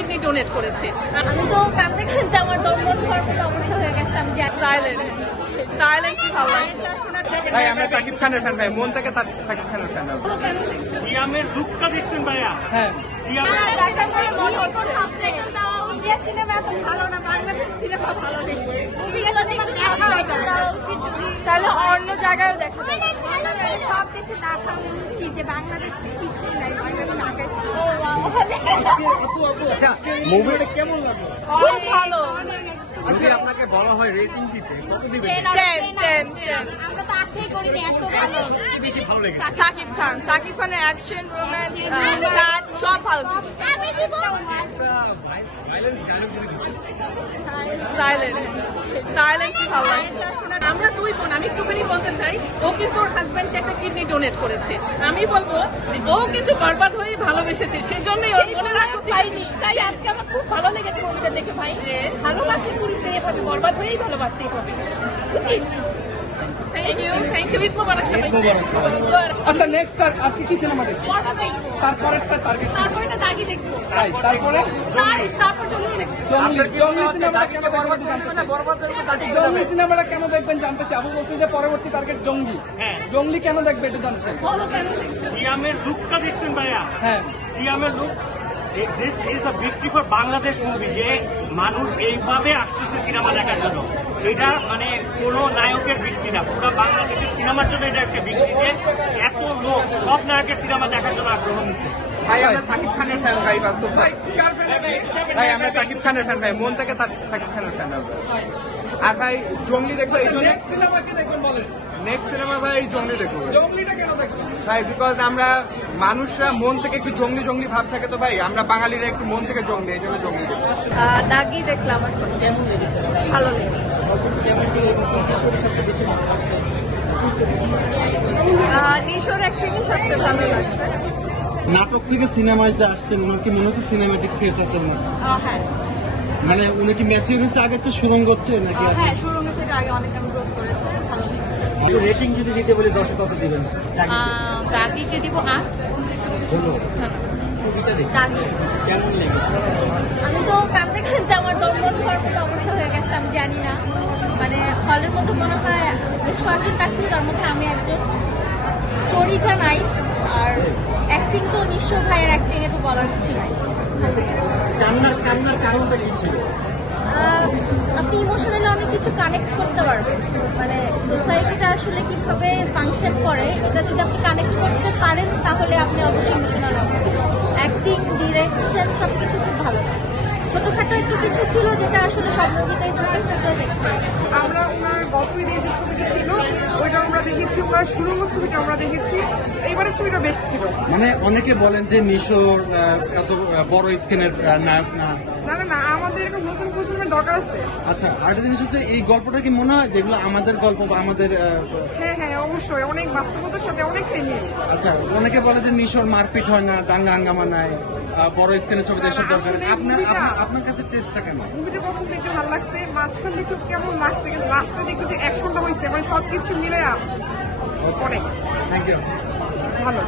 Kidney donate করেছে। আমি তো কাঁদতে কাঁদতে আমার দমবন্ধ হওয়ার মতো অবস্থা হয়ে গেছে। আমি সাইলেন্সই ভালো লাগে। ভাই আমরা সাকিব খানের ফ্যান ভাই, মন থেকে সাকিব খানের ফ্যান। সিয়ামের লুকটা দেখছেন ভাইয়া? হ্যাঁ সিয়াম তাহলে অন্য জায়গায় দেখা যায়। সব দেশে দেখা উচিত যে বাংলাদেশ কিছুই নাই, মুভিটা কেমন লাগলো? খুব ভালো। যদি আপনাকে বলা হয় রেটিং দিতে কত দিবেন? 10 আমরা তো আশাই করিনি এত ভালো। সবচেয়ে বেশি ভালো লেগেছে সাকিব খানের অ্যাকশন, রোম্যান্স, কাজ সব ভালো ছিল। আমি দিব ভাইলেন্স ডায়লগ যদি দিতে সাইলেন্সই ভালো লাগে। আমরা দুই বোন, আমি একটুখানি বলতে চাই, ও কিন্তু ওর হাজবেন্ডকে একটা কিডনি ডোনেট করেছে। আমি বলবো যে ও কিন্তু বরবাদ হয়েই ভালোবেসেছে, সেজন্যই ওর মনে রাখতে পাইনি। তাই আজকে আমার খুব ভালো লেগেছে মুভিটা দেখে ভাই। ভালোবাসতে পুরীতে এভাবে বরবাদ হয়েই ভালোবাসতেই হবে, উচিত। Thank you. ঈদ মোবারক সবাইকে। আচ্ছা নেক্সট আজকে কি সিনেমা দেখবো? বরবাদেই। তারপরেরটা টার্গেট তারপরে না দাগি দেখবো। তারপরে তারপর জঙ্গলি দেখবো। জঙ্গলি সিনেমাটা কেন দেখবেন জানতে চাই। জঙ্গলি সিনেমাটা কেন দেখবেন জানতে চাই। আবু বলছে যে পরবর্তী টার্গেট জঙ্গলি। জঙ্গলি কেন দেখবে এটা জানতে চাই। বলো কেন দেখবো। সিয়ামের লুকটা দেখছেন ভাইয়া? হ্যাঁ সিয়ামের look, this is a victory for Bangladesh movie, যে মানুষ এইভাবে আসতেছে সিনেমা দেখার জন্য। এটা মানে কোনো নায়কের ভিক্টরি না, পুরো বাংলাদেশের সিনেমার জন্য এটা একটা ভিক্টরি যে এত লোক সব নায়কের সিনেমা দেখার জন্য আগ্রহ নিচ্ছে। ভাই আমরা সাকিব খানের ফ্যান ভাই, বাস্তব ভাই। কার ফ্যান আপনি? ভাই আমরা সাকিব খানের ফ্যান ভাই, মন থেকে সাকিব খানের ফ্যান। আর ভাই জঙ্গলি দেখবো এই জন্য। নেক্সট সিনেমা কি দেখবেন বলেন। নেক্সট সিনেমা ভাই জঙ্গলি দেখবো জঙ্গলিটা কেন দেখবেন? ভাই, বিকজ আমরা মানুষরা মন থেকে একটু জঙ্গলি জঙ্গলি ভাব থাকে তো ভাই, আমরা বাঙালিরা একটু মন থেকে জঙ্গলি, এই জন্য জঙ্গলি দেখবো। দাগি দেখলাম, কেমন লেগেছে? ভালো লেগেছে। কেমন ছিল এবং কোনটি সবচেয়ে বেশি ভালো লাগছে? নিশোর অ্যাক্টিংই সবচেয়ে ভালো লাগছে। নাটক থেকে সিনেমায় যে আসছেন, ওনার কি মনে হচ্ছে সিনেমাটিক ফেস আছে ওনার? হ্যাঁ মানে উনি কি ম্যাচিউর হচ্ছে, আগের চেয়ে সুরঙ্গ হচ্ছে নাকি? হ্যাঁ, সুরঙ্গ থেকে আগে অনেক গ্রোথ করেছে, ভালো লেগেছে। রেটিং যদি দিতে বলি 10 কত দিবেন? দাগিকে দিব 8। বলো ছবিটা দেখে দাগি। কেমন লেগেছে? আমি তো কাঁদতে কাঁদতে আমার দমবন্ধ হওয়ার মতো অবস্থা হয়ে গেছে। আমি জানি না, মানে হলের মধ্যে মনে হয় বেশ কয়েকজন কাজ ছিল, তার মধ্যে আমি একজন। স্টোরিটা নাইস, আর অ্যাক্টিং তো নিশ্চয় ভাইয়ের অ্যাক্টিং এ তো বলার কিছু নাই, ভালো লেগেছে। কান্নার কারণটা কি ছিল? আপনি ইমোশনালি অনেক কিছু কানেক্ট করতে পারবেন, মানে সোসাইটিটা আসলে কিভাবে ফাংশন করে এটা যদি আপনি কানেক্ট করতে পারেন তাহলে আপনি অবশ্যই ইমোশনাল হবেন। অ্যাক্টিং, ডিরেকশন সবকিছু খুব ভালো ছিল। ছোটখাটো একটু কিছু ছিল যেটা আসলে সব মুভিতেই তো আমরা ওনার গত ঈদের যে ছবিটি ছিল ওইটা আমরা দেখেছি, ওনার সুরঙ্গ ছবিটা আমরা দেখেছি, এইবারের ছবিটা বেশ ছিল। মানে অনেকে বলেন যে নিশোর এত বড় স্ক্রিনের নায়ক না। না না না, আমাদের এরকম নতুন প্রজন্মের দরকার আছে। আচ্ছা, আরেকটা জিনিস হচ্ছে এই গল্পটা কি মনে হয় যেগুলো আমাদের গল্প বা আমাদের হ্যাঁ হ্যাঁ অবশ্যই, অনেক বাস্তবতার সাথে অনেকটাই মিল। আচ্ছা, অনেকে বলে যে নিশোর মারপিট হয় না, দাঙ্গা হাঙ্গামা নাই, বড় স্ক্রিনের ছবিতে এসব দরকার। আপনার কাছে টেস্টটা কেমন? মুভিটা প্রথম দেখতে ভালো লাগছে, মাঝখান দেখতে কেমন লাগছে, কিন্তু লাস্টে দেখতে যে অ্যাকশনটা হয়েছে মানে সবকিছু মিলে অনেক থ্যাংক ইউ। ভালো।